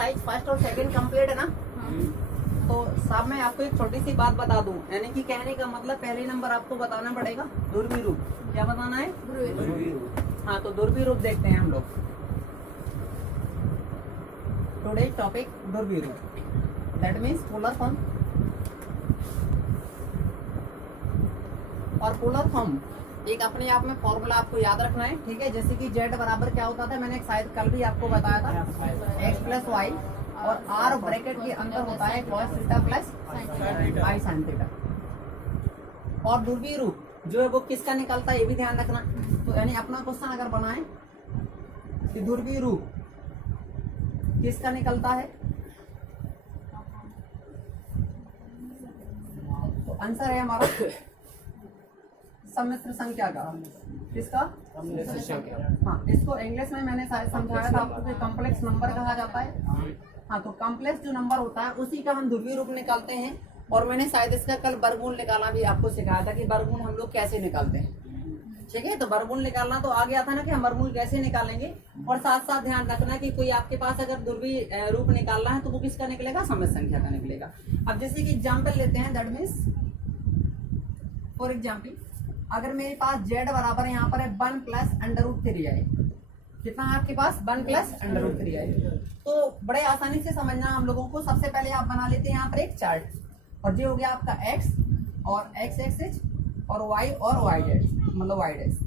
Exercise first और second complete है ना। तो साहब मैं आपको एक छोटी सी बात बता दूं, यानी कि कहने का मतलब पहले नंबर आपको बताना पड़ेगा ध्रुवीय रूप। क्या बताना है? ध्रुवीय रूप। हाँ, तो ध्रुवीय रूप देखते हैं हम लोग। टुडे टॉपिक ध्रुवीय रूप, दैट मीन्स पोलर फॉर्म। और पोलर फॉर्म एक अपने आप में फॉर्मूला आपको याद रखना है, ठीक है। जैसे कि जेड बराबर क्या होता था, मैंने शायद कल भी आपको बताया था, एक्स प्लस वाई, और आर ब्रैकेट के अंदर होता है cos थीटा प्लस आई sin थीटा। और ध्रुवीय रूप जो है वो किसका निकलता है, ये भी ध्यान रखना। तो यानी अपना क्वेश्चन अगर बनाए कि ध्रुवीय रूप किसका निकलता है, तो आंसर है हमारा सम्मिश्र संख्या का। किसका? हाँ, इसको इंग्लिश में मैंने शायद समझाया था आपको कि कॉम्प्लेक्स नंबर कहा जाता है। हाँ, तो कॉम्प्लेक्स जो नंबर होता है उसी का हम ध्रुवीय रूप निकालते हैं। और मैंने शायद इसका कल वर्गमूल निकालना भी आपको सिखाया था कि वर्गमूल हम लोग कैसे निकालते हैं, ठीक है। तो वर्गमूल निकालना तो आ गया था ना कि हम वर्गमूल कैसे निकालेंगे। और साथ साथ ध्यान रखना कि कोई आपके पास अगर ध्रुवीय रूप निकालना है तो वो किसका निकलेगा? सम्मिश्र संख्या का निकलेगा। अब जैसे कि एग्जाम्पल लेते हैं, दैट मीन्स फॉर एग्जाम्पल अगर मेरे पास z बराबर यहाँ पर है 1 प्लस √3 है, कितना है आपके पास? 1 प्लस √3 है। तो बड़े आसानी से समझना हम लोगों को। सबसे पहले आप बना लेते हैं यहाँ पर एक चार्ट, और ये हो गया आपका x और x एक्सिस और y और y डैश, मतलब y डैश।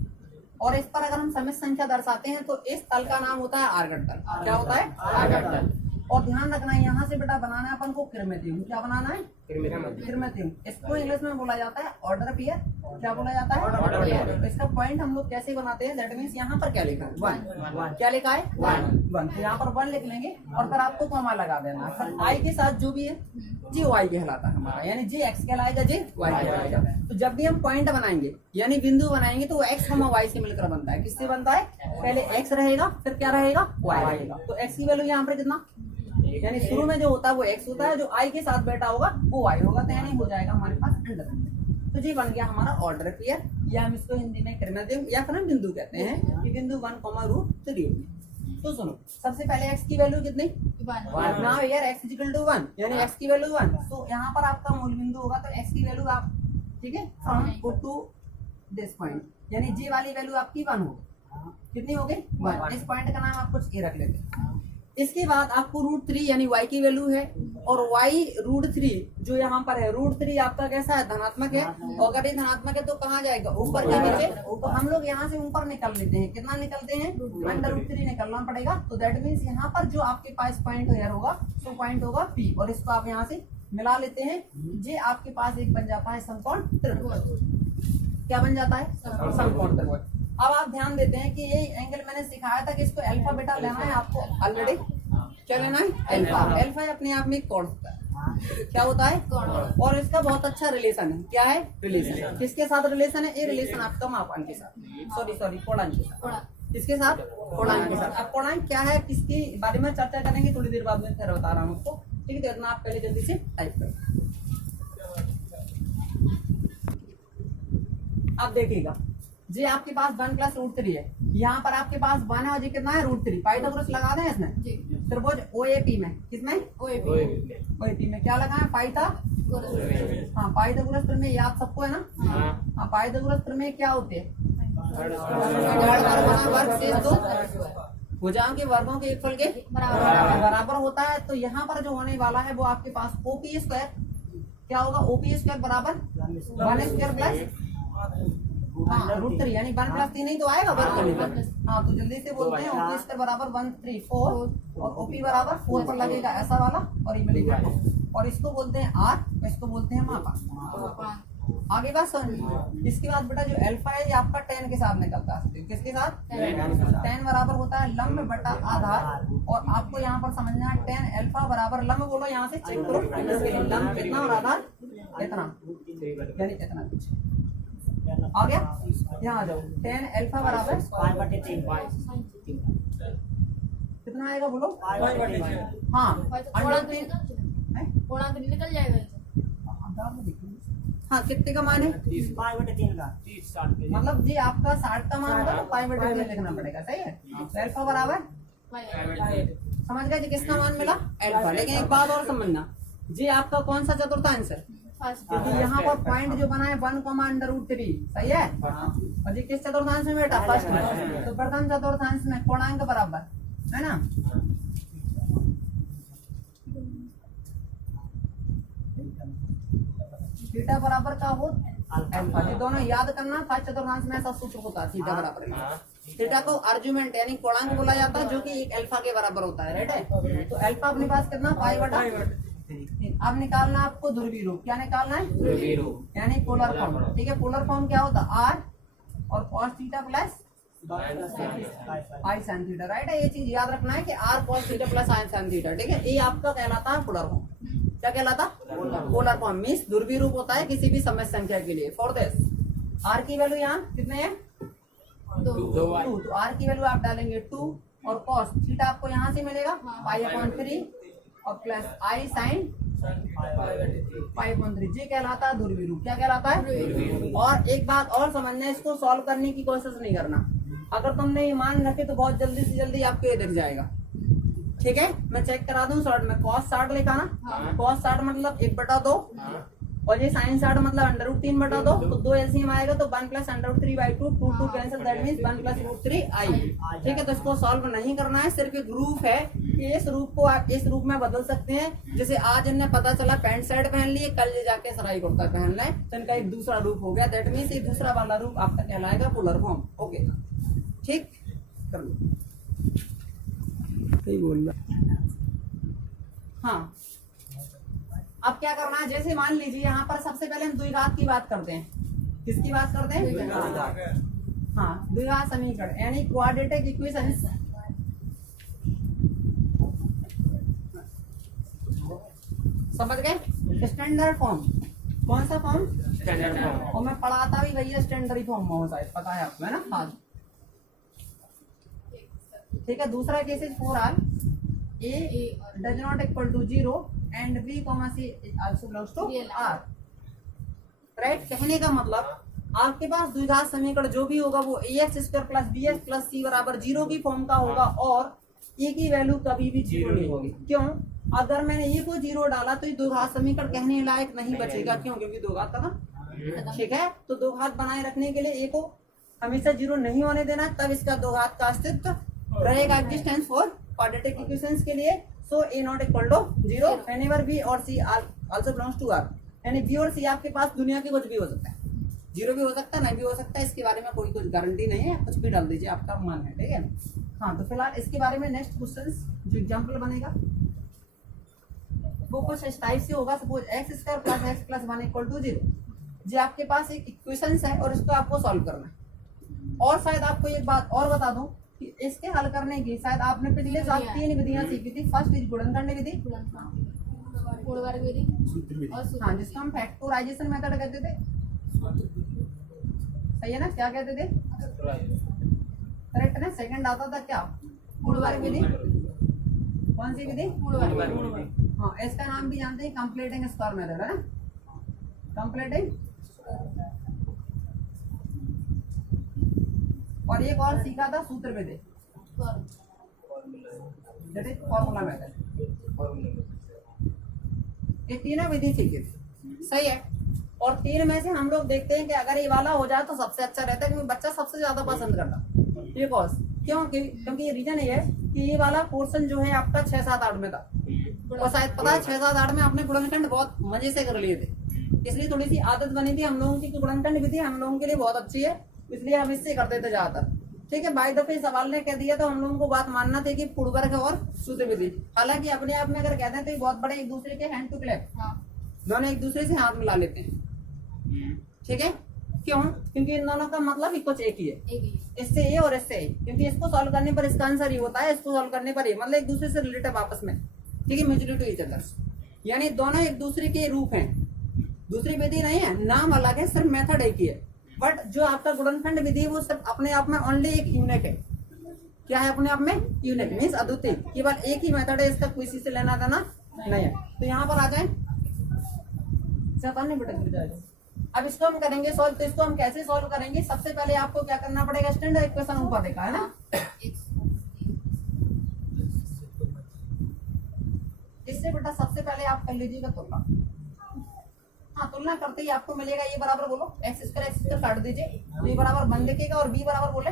और इस पर अगर हम सम्मिश्र संख्या दर्शाते हैं तो इस तल का नाम होता है आर्गन तल। क्या होता है? आर्गन तल। और ध्यान रखना है यहाँ से बेटा बनाना है अपन को किरमिथियम। क्या बनाना है? किरमिथियम। इसको इंग्लिश में बोला जाता है ऑर्डर पेयर। क्या बोला जाता है? Order pair. तो इसका पॉइंट हम लोग कैसे बनाते हैं, दैट मीन्स यहाँ पर क्या लिखा है? 1। क्या लिखा है? 1। तो यहाँ पर 1 लिख लेंगे और फिर आपको कॉमा लगा देना है। फिर आई के साथ जो भी है जी वाई कहलाता है हमारा, यानी जी एक्स कहलाएगा, जी वाई कहलाएगा। तो जब भी हम पॉइंट बनाएंगे यानी बिंदु बनाएंगे तो एक्स वाई से मिलकर बनता है। किससे बनता है? पहले एक्स रहेगा, फिर क्या रहेगा? वाई रहेगा। तो एक्स की वैल्यू यहाँ पर कितना, यानी शुरू में जो होता है वो x होता है, जो i के साथ बैठा होगा वो y होगा। तो यानी हो जाएगा हमारे पास अंडर। तो जी बन गया हमारा ऑर्डर पेयर, या हम इसको हिंदी में किरमिथियम या फिर हम बिंदु कहते हैं कि बिंदु 1, तो सुनो, सबसे पहले x की वैल्यू कितनी? 1। नाउ हियर x = 1, यानी x की वैल्यू 1। तो यहाँ पर आपका मूल बिंदु होगा, तो x की वैल्यू आप, ठीक है, from go to this point, यानी जी वाली वैल्यू आपकी 1 होगी। कितनी हो गई? 1। इस पॉइंट का नाम आप कुछ ए रख लेते हैं। इसके बाद आपको √3 यानी y की वैल्यू है, और y √3 जो यहाँ पर है, √3 आपका कैसा है? धनात्मक है। और अगर ये धनात्मक है तो कहाँ जाएगा? ऊपर के नीचे। तो हम लोग यहाँ से ऊपर निकल लेते हैं। कितना निकलते हैं? √3 निकलना पड़ेगा। तो दैट मीन्स यहाँ पर जो आपके पास पॉइंट होगा तो पॉइंट होगा P, और इसको आप यहाँ से मिला लेते हैं। ये आपके पास एक बन जाता है समकोण त्रिभुज। क्या बन जाता है? समकोण त्रिभुज। अब आप ध्यान देते हैं कि ये एंगल मैंने सिखाया था कि इसको अल्फा बेटा लेना है आपको ऑलरेडी। क्या लेना है? अल्फा। अल्फा अपने आप में एक कोण होता है। क्या होता है? कोण। और इसका बहुत अच्छा रिलेशन है। क्या है? रिलेशन। किसके साथ रिलेशन है? ये रिलेशन आपका मापांक के साथ, सॉरी पूर्णांक के साथ। किसके साथ? पूर्णांक के साथ। अब पूर्णांक क्या है, किसके बारे में चर्चा करेंगे थोड़ी देर बाद में, फिर बता रहा हूँ आपको, ठीक है। इतना आप पहले जल्दी से टाइप करें। अब देखिएगा जी आपके पास 1 प्लस √3 है, यहाँ पर आपके पास 1 है और जी कितना है? √3। पाइथागोरस लगा दें इसमें त्रिभुज OAP में। किसमें? OAP में क्या लगा है? पाइथागोरस। हाँ, पाइथागोरस प्रमेय याद सबको है ना? हाँ, पाइथागोरस प्रमेय क्या होते हैं? वर्ग से 2 भुजाओं के वर्गों के एक फल के बराबर होता है। तो यहाँ पर जो होने वाला है वो आपके पास OP² क्या होगा? OP² बराबर 1² प्लस √3, यानी 1 प्लस 3 नहीं तो आएगा वर्ग करने पर। हाँ, तो जल्दी से बोलते हैं OP² बराबर 1 3 4, और OP बराबर 4 पर लगेगा ऐसा वाला, और ये मिलेगा 2। और इसको बोलते हैं R, इसको बोलते हैं मापांक। आगे बात समझिए। इसके बाद बेटा जो अल्फा है ये आपका tan के साथ निकलता है। किसके साथ? tan बराबर होता है लंब बटा आधार। और आपको यहाँ पर समझना है tan अल्फा बराबर लंब, बोलो यहाँ से चेक करो, लंब कितना और आधार इतना, यानी इतना कुछ आ गया। यहाँ आ जाओ, tan अल्फा बराबर 5/3 कितना आएगा बोलो? 5/3। हाँ, पूर्णांक निकल जाएगा। हाँ, कितने का मान है? 5/3 का, मतलब जी आपका 60 का मान होगा तो 5/3 लिखना पड़ेगा। सही है। अल्फा बराबर समझ गए जी, किसका मान मिला? अल्फा। लेकिन एक बात और समझना, जी आपका कौन सा चतुर्थांश है? क्योंकि यहाँ पर पॉइंट जो बना है 1,√3, सही है। और जी किस चतुर्थांश में बेटा? फर्स्ट में। तो प्रथम चतुर्थांश में कोणांक बराबर है ना, थीटा बराबर का हो अल्फा। ये दोनों याद करना, फर्स्ट चतुर्थांश में ऐसा सूत्र होता है थीटा बराबर। थीटा को आर्गुमेंट यानी कोणांक बोला जाता है, जो कि एक अल्फा के बराबर होता है, राइट है। तो अल्फा अपने पास कितना? पाई बटा। अब निकालना आपको ध्रुवीय रूप। क्या निकालना है? ध्रुवीय रूप यानी पोलर फॉर्म। ठीक है, पोलर फॉर्म क्या होता है? आर और cos theta plus i sine theta, right है। ये चीज याद रखना है कि r cos theta plus i sine theta, ठीक है। ये आपका कहलाता है पोलर फॉर्म। क्या कहलाता? पोलर फॉर्म मीन्स ध्रुवीय रूप होता है किसी भी समय संख्या के लिए। फॉर दिस आर की वैल्यू यहाँ कितने है? 2। तो आर की वैल्यू आप डालेंगे 2 और कॉस थीटा आपको यहाँ से मिलेगा पाई/3 और प्लस आई साइन पाई/3। जी कहलाता है ध्रुवीय रूप। क्या कहलाता है? और एक बात और समझना, इसको सॉल्व करने की कोशिश नहीं करना। अगर तुमने ये मान रखे तो बहुत जल्दी से जल्दी आपको ये दिख जाएगा, ठीक है। मैं चेक करा दूं शॉर्ट में। cos 60 लिखा ना, cos 60 मतलब 1/2 और ये sin 60 मतलब √3/2। तो 2 एलसीएम आएगा तो 1 + √3/2, 2 कैंसिल, दैट मींस 1 + √3i। ठीक है, तो इसको सॉल्व नहीं करना है, सिर्फ एक रूप है कि इस रूप को आप इस रूप में बदल सकते हैं। जैसे आज इन्हें पता चला पैंट शर्ट पहन लिए, कल ये जाके सराई कुर्ता पहन ले, तो इनका एक दूसरा रूप हो गया। दैट मींस ये दूसरा वाला रूप आपका कहलाएगा पोलर फॉर्म। ओके, ठीक कर लो। बोल रहा हाँ। अब क्या करना है, जैसे मान लीजिए यहाँ पर सबसे पहले हम द्विघात की बात करते हैं। किसकी बात करते हैं? हाँ, द्विघात समीकरण यानी क्वाड्रेटिक इक्वेशंस। समझ गए? Standard form. कौन सा फॉर्म? Standard form. और मैं पढ़ाता भी भैया स्टैंडर्ड फॉर्म में, शायद पता है आपको, है ना। हाँ ठीक है। दूसरा case is for R a does not equal to 0 and b comma c also belongs to R, right. कहने का मतलब आपके पास द्विघात समीकरण जो भी होगा वो ax² + bx + c = 0 की फॉर्म का होगा और ए की वैल्यू कभी भी 0 नहीं होगी। क्यों? अगर मैंने ए को 0 डाला तो ये द्विघात समीकरण कहने लायक नहीं बचेगा। क्यों? क्योंकि दो घात खत्म, ठीक है। तो दो घात बनाए रखने के लिए ए को हमेशा 0 नहीं होने देना, तब इसका दो घात का अस्तित्व रहेगा। एग्जिस्टेंस फॉर क्वाड्रेटिक इक्वेशंस के लिए। So a not equal to 0 whenever b और c also belongs to R. यानी बी और सी आपके पास दुनिया के कुछ भी हो सकता है, 0 भी हो सकता है, नहीं भी हो सकता है। इसके बारे में कोई कुछ गारंटी नहीं है, कुछ भी डाल दीजिए, आपका मन है, ठीक है। हाँ, तो फिलहाल इसके बारे में नेक्स्ट क्वेश्चन जो एग्जाम्पल बनेगा वो कुछ इस टाइप से होगा। Suppose x² + x + 1 = 0। जी आपके पास एक इक्वेशन है और इसको आपको सॉल्व करना है। और शायद आपको एक बात और बता दूं कि इसके हल करने की शायद आपने पिछले साल 3 विधियां सीखी थी। फर्स्ट इज गुणनखंड विधि, गुणवर्ग विधि और हाँ, जिसको हम फैक्टराइजेशन मेथड कहते थे, सही है ना। क्या कहते थे? करेक्ट ना। सेकंड आता था क्या? गुणवर्ग विधि। कौन सी विधि? गुणवर्ग। हाँ, इसका नाम भी जानते हैं कंप्लीटिंग स्क्वायर मेथड, है ना। कंप्लीटिंग। और एक और सीखा था सूत्र विधि, फॉर्मूला मेथड। ये तीनों विधि सीखी थी, सही है। और 3 में से हम लोग देखते हैं कि अगर ये वाला हो जाए तो सबसे अच्छा रहता है, क्योंकि बच्चा सबसे ज्यादा पसंद करता ये कॉस। क्यों? क्योंकि ये रीजन ये है कि ये वाला पोर्शन जो है आपका 6, 7, 8 में था, और शायद पता है 6, 7, 8 में आपने गुणनखंड बहुत मजे से कर लिए थे, इसलिए थोड़ी सी आदत बनी थी हम लोगों की। गुणनखंड विधि हम लोगों के लिए बहुत अच्छी है, इसलिए हम इससे करते थे ज्यादातर, ठीक है। बाई दफे सवाल ने कह दिया तो हम लोगों को बात मानना थी कि पूर्ववर्ग और सूत्र विधि। हालांकि अपने आप में अगर कहते हैं तो ये बहुत बड़े एक दूसरे के हैंड टू क्लैप, दोनों एक दूसरे से हाथ मिला लेते हैं, ठीक है। क्यों? क्योंकि इन दोनों का मतलब ही कुछ एक ही है, इससे ए और इससे ए। क्योंकि इसको सॉल्व करने पर इसका आंसर ही होता है, इसको सॉल्व करने पर ये, मतलब एक दूसरे से रिलेटिव आपस में, ठीक है, म्यूचुअल टू ईच अदर। यानी दोनों एक दूसरे के रूप हैं, दूसरी विधि नहीं है, नाम अलग है, सिर्फ मेथड एक ही है। बट जो आपका गुणनखंड विधि वो सिर्फ अपने आप में ओनली एक यूनिक है। क्या है? अपने आप में यूनिक मीन्स अद्वितीय, केवल एक ही मेथड है, इसका किसी से लेना देना नहीं है। तो यहाँ पर आ जाए, नहीं भटक जाएगा। अब इसको हम करेंगे सॉल्व। तो इसको हम कैसे सॉल्व करेंगे? सबसे पहले आपको क्या करना पड़ेगा? स्टैंडर्ड इक्वेशन ऊपर देखा है ना, इससे बेटा सबसे पहले आप कर लीजिएगा तुलना। हाँ, तुलना करते ही आपको मिलेगा ये बराबर बोलो एक्स स्क्वायर काट दीजिए, तो ये बराबर 1 लिखेगा और बी बराबर बोले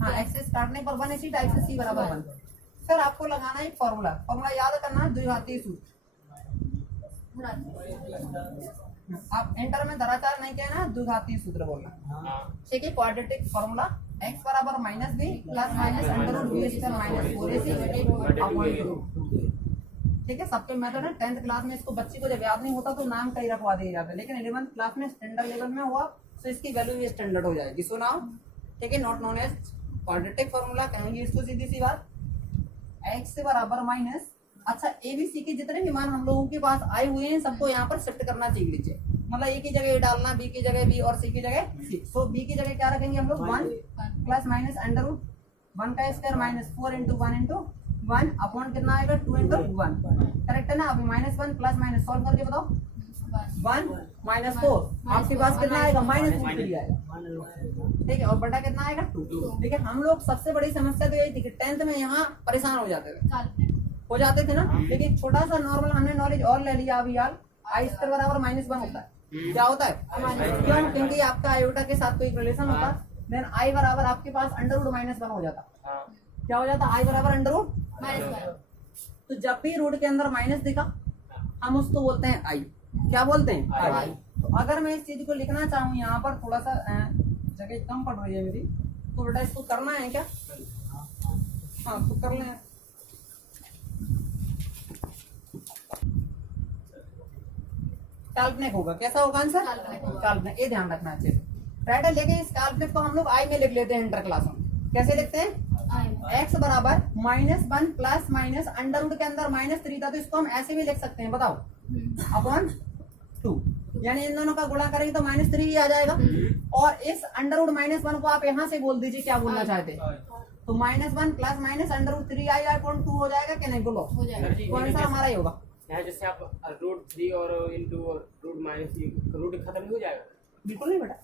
हाँ एक्स काटने पर 1, इसी टाइप से सी बराबर 1। फिर आपको लगाना है फॉर्मूला याद करना है, द्विघातीय सूत्र। आप इंटर में धराचार नहीं कहना, द्विघातीय सूत्र बोलना, ठीक है। क्वाड्रेटिक फॉर्मूला x बराबर minus b plus minus under root b square minus 4ac upon 2, ठीक है। सबके मेथड है। 10th क्लास में इसको बच्ची को जब याद नहीं होता तो नाम कहीं रखवा दिया जाता है, लेकिन 11th क्लास में स्टैंडर्ड लेवल में हुआ तो इसकी वैल्यू भी स्टैंडर्ड हो जाएगी। सो नाउ ठीक है, not known as quadratic formula कहेंगे इसको, सीधी सी बात। x बराबर माइनस, अच्छा ए बी सी के जितने भी मान हम लोगों के पास आए हुए हैं सबको यहाँ पर शिफ्ट करना सीख लीजिए, मतलब ए की जगह ए डालना, बी की जगह बी और सी की जगह सी। सो बी की जगह क्या रखेंगे हम लोग 1 प्लस माइनस अंडर रूट 1 का square minus 4 into 1 into 1 upon कितना आएगा 2 इंटू 1, करेक्ट है ना। अभी -1 प्लस माइनस सॉल्व करके बताओ, 1 माइनस 4 आपके पास कितना आएगा -3 आएगा, ठीक है। और बटा कितना आएगा 2। देखिए हम लोग सबसे बड़ी समस्या तो यही थी कि 10th में यहाँ परेशान हो जाते थे ना, लेकिन छोटा सा नॉर्मल हमने नॉलेज और ले लिया अभी यार। आई स्क्वायर बराबर -1 होता है, क्या होता है क्यों, क्योंकि आपका आयोटा के साथ कोई रिलेशन होता, देन आई बराबर आपके पास अंडर रूट -1 हो जाता, क्या हो जाता आई बराबर अंडर रूट -1। तो जब भी रूट के अंदर माइनस दिखा हम उसको बोलते हैं आई, क्या बोलते हैं आई। तो अगर मैं इस चीज को लिखना चाहूँ यहाँ पर थोड़ा सा जगह कम पड़ रही है मेरी, तो बेटा इसको करना है क्या, हाँ तो कर लें। काल्पनिक होगा, कैसा होगा आंसर काल्पनिक, ये ध्यान रखना चाहिए राइट है। लेकिन इस काल्पनिक को हम लोग आई में लिख लेते हैं इंटर क्लास में, कैसे लिखते हैं x बराबर -1 प्लस माइनस अंडर रूट के अंदर -3 था तो इसको हम ऐसे भी लिख सकते हैं, बताओ अपॉन 2, यानी इन दोनों का गुणा करेंगे तो -3 ही आ जाएगा। और इस अंडर रूट -1 को आप यहाँ से बोल दीजिए क्या बोलना चाहते हैं, तो -1 plus minus under root 3i upon 2 हो जाएगा कि नहीं, बोलो तो आंसर हमारा ही होगा। जैसे आप √3 और इंटू रूट माइनस रूट खत्म नहीं हो जाएगा, बिल्कुल नहीं बेटा,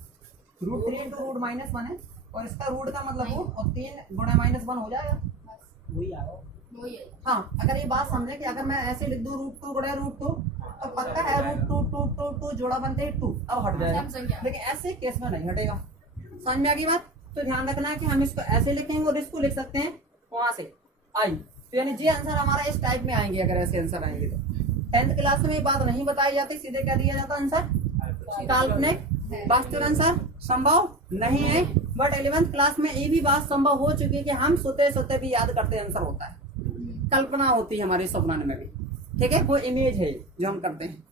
√3 इंटू रूट -1 है और इसका रूट का मतलब रूट और 3 गुणा -1 हो जाएगा, वही आएगा। हाँ अगर ये बात समझे कि अगर मैं ऐसे लिख दूं √2 गुणा √2 तो पक्का है √2 जोड़ा बनते हैं 2, अब हट जाएगा, लेकिन ऐसे केस में नहीं हटेगा। समझ में आ गई बात। तो ध्यान रखना है कि हम इसको ऐसे लिखेंगे और इसको लिख सकते हैं वहां से आई, तो यानी जी आंसर हमारा इस टाइप में आएंगे। अगर ऐसे आंसर आएंगे तो 10th क्लास में बात नहीं बताई जाती, सीधे कह दिया जाता आंसर काल्पनिक, वास्तविक आंसर संभव नहीं है। बट 11th क्लास में ये भी बात संभव हो चुकी है कि हम सोते सोते भी याद करते आंसर होता है, कल्पना होती है हमारे सपना में भी, ठीक है, वो इमेज है जो हम करते हैं,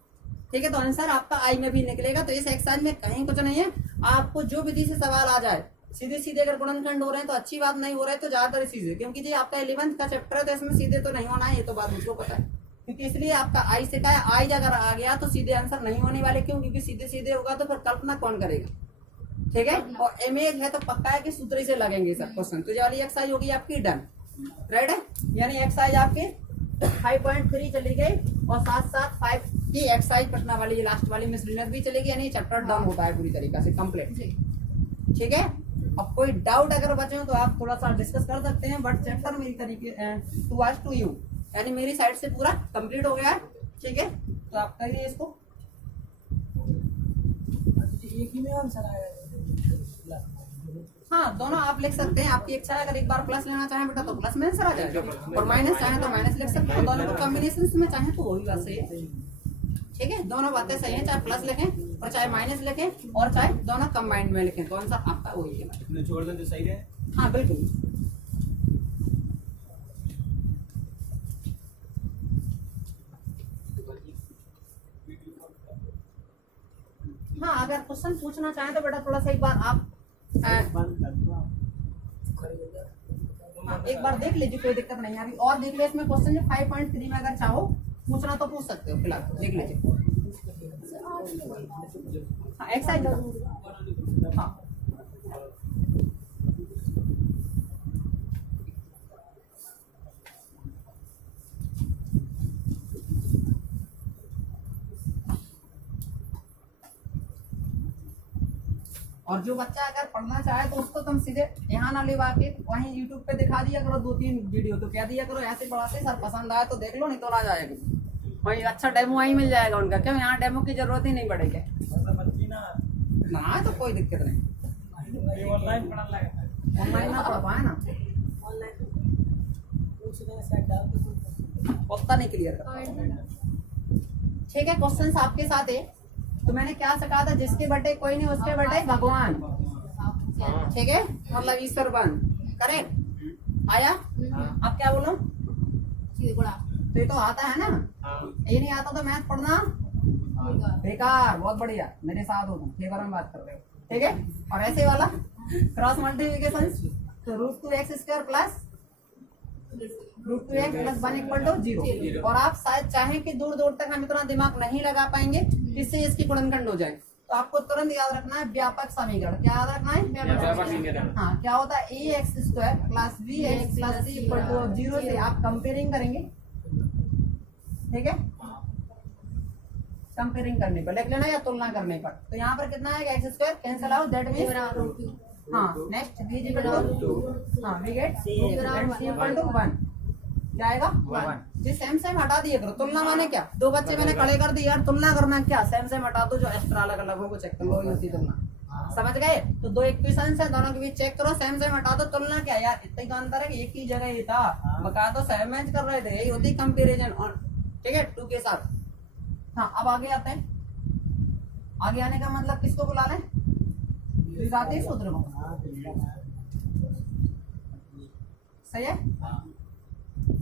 ठीक है। तो आंसर आपका आई में भी निकलेगा। तो इस एक्सरसाइज में कहीं कुछ नहीं है, आपको जो विधि से सवाल आ जाए सीधे सीधे अगर गुणनखंड हो रहे हैं तो अच्छी बात, नहीं हो रहा है तो ज्यादातर सीधे, क्योंकि जी आपका 11th का चैप्टर है तो इसमें सीधे तो नहीं होना है, ये तो बात मुझको पता है, क्योंकि इसलिए आपका आई से का आई अगर आ गया तो सीधे आंसर नहीं होने वाले, क्यों, क्योंकि सीधे सीधे होगा तो फिर कल्पना कौन करेगा, ठीक है। और इमेज है तो पक्का है कि सूत्र से लगेंगे सब क्वेश्चन। तो ये वाली एक्सरसाइज होगी आपकी डन, राइट है, यानी एक्सरसाइज आपकी 5.3 चली गई और साथ साथ 5 की एक्सरसाइज पटना वाली लास्ट वाली मिसलिनियस भी चलेगी, यानी चैप्टर डन होता है पूरी तरीके से कंप्लीट, ठीक है। अब कोई डाउट अगर बचे हो तो आप थोड़ा सा डिस्कस कर सकते हैं, बट चैप्टर मेरी तरीके टू यू यानी मेरी साइड से पूरा कंप्लीट हो गया है, ठीक है। तो आप करिए इसको, एक ही में आंसर आएगा, हाँ दोनों आप लिख सकते हैं, आपकी इच्छा है। अगर एक बार प्लस लेना चाहें बेटा तो प्लस में आंसर आ जाएगा, और माइनस चाहे तो माइनस लिख सकते हैं, दोनों को कॉम्बिनेशन में चाहे तो वही बात सही है, ठीक है। दोनों बातें सही है, चाहे प्लस लिखें और चाहे माइनस लिखें और चाहे दोनों कंबाइंड में लिखें, तो आंसर आपका वही है, छोड़ दें तो सही रहे। हाँ बिल्कुल। हाँ अगर क्वेश्चन पूछना चाहें तो बेटा थोड़ा सा एक बार आप एक बार देख लीजिए, कोई दिक्कत नहीं है। अभी और देख लीजिए इसमें क्वेश्चन जो 5.3 में अगर चाहो पूछना तो पूछ सकते हो, फिलहाल देख लीजिए। हाँ एक्सरसाइज, हाँ और जो बच्चा अगर पढ़ना चाहे तो उसको तुम सीधे यहाँ ना लिवा के वहीं यूट्यूब पे दिखा दिया करो 2-3 वीडियो, तो कह दिया करो ऐसे पढ़ाते सर, पसंद आए तो देख लो, नहीं तो ला जाएगा वही अच्छा डेमो वहीं मिल जाएगा उनका। क्यों, यहाँ डेमो की जरूरत ही नहीं पड़ेगी ना, तो कोई दिक्कत नहीं, ऑनलाइन पढ़ा लगा, ऑनलाइन ना पढ़ पाए ना, ऑनलाइन कुछ नहीं सेट डाल के उतना नहीं क्लियर कर। ठीक है, क्वेश्चन आपके साथ है। तो मैंने क्या सिखाया था, जिसके बटे कोई नहीं उसके बटे भगवान, ठीक है, मतलब ईश्वर बन, करेक्ट आया। अब क्या बोलो, तो ये तो आता है ना, ये नहीं आता तो मैथ पढ़ना बेकार, बहुत बढ़िया, मेरे साथ हो तुम, फेवर में बात कर रहे हो, ठीक है। और ऐसे वाला क्रॉस मल्टीप्लिकेशन, तो √2x² plus √2x plus 1 equal to 0। और आप शायद चाहें कि दूर दूर तक हम इतना दिमाग नहीं लगा पाएंगे, इससे इसकी गुणनखंड हो जाए, तो आपको तुरंत याद रखना है व्यापक समीकरण। क्या याद रखना है, हाँ, क्या होता है ax² plus bx plus c equal to 0 से आप कंपेयरिंग करेंगे, ठीक है, कंपेयरिंग करने पर लिख लेना या तुलना करने पर। तो यहाँ पर कितना है, x² cancel out, that means हाँ, नेक्स्ट b इक्वल टू, हाँ, we get c equal to 1, क्या आएगा 1। जी सेम सेम हटा दिए करो, तुलना माने क्या, दो बच्चे मैंने खड़े कर दिए यार, तुलना करना क्या, सेम सेम हटा दो, जो एक्स्ट्रा अलग अलग हो वो चेक कर लो, ये होती तुलना, समझ गए। तो दो इक्वेशंस है, दोनों के बीच चेक करो, सेम सेम हटा दो, तुलना क्या यार, इतना ही अंतर है कि एक ही जगह ही था, बका तो सेम मैच कर रहे थे, यही होती कंपेरिजन, और ठीक है 2 के साथ। हाँ, अब आगे आते हैं, आगे आने का मतलब किसको बुला लें, द्विघाती सूत्र को, सही है।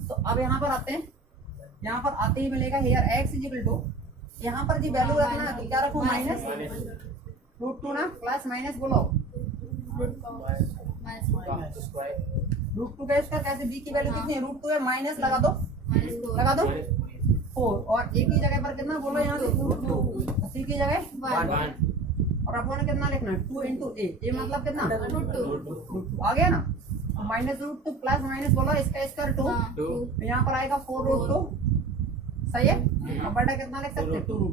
तो अब यहाँ पर आते हैं, यहाँ पर आते ही मिलेगा हेयर x इक्वल टू, यहाँ पर जी वैल्यू रखना है, तो क्या रखो माइनस √2 ना, प्लस माइनस बोलो √2 का स्क्वायर, कैसे b की वैल्यू कितनी है, √2 है, माइनस लगा दो 4, और एक ही जगह पर कितना बोलो, यहाँ से 2, c की जगह 1, और अपन कितना लिखना है 2 into a, ये मतलब कितना √2 आ गया ना, माइनस √2 प्लस माइनस बोलो इसका स्क्वायर 2, तो यहाँ पर आएगा 4√2, सही है। अब बटा कितना लिख सकते हैं 2√2,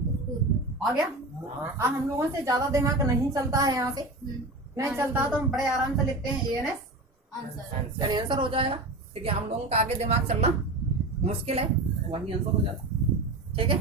आ गया। अब हम लोगों से ज्यादा दिमाग नहीं चलता है, यहाँ से नहीं चलता तो हम बड़े आराम से लिखते हैं ans, आंसर हो जाएगा, ठीक है। हम लोगों का आगे दिमाग चलना मुश्किल है, वही आंसर हो जाता, ठीक है।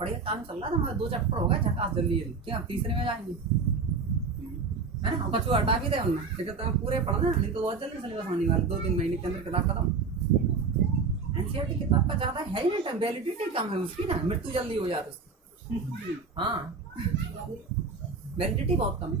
बढ़िया काम चल रहा है, हमारे 2 चैप्टर हो गए झकास, जल्दी जल्दी, क्या तीसरे में जाएंगे, है ना। कछु हटा भी दे हमने, लेकिन तुम्हें पूरे पढ़ना, नहीं तो बहुत जल्दी सिलेबस होने वाला, 2-3 महीने के अंदर किताब खत्म। एनसीईआरटी किताब का ज्यादा है ही नहीं, वैलिडिटी कम है उसकी ना, मृत्यु जल्दी हो जाती है उसकी, हाँ वैलिडिटी बहुत कम है।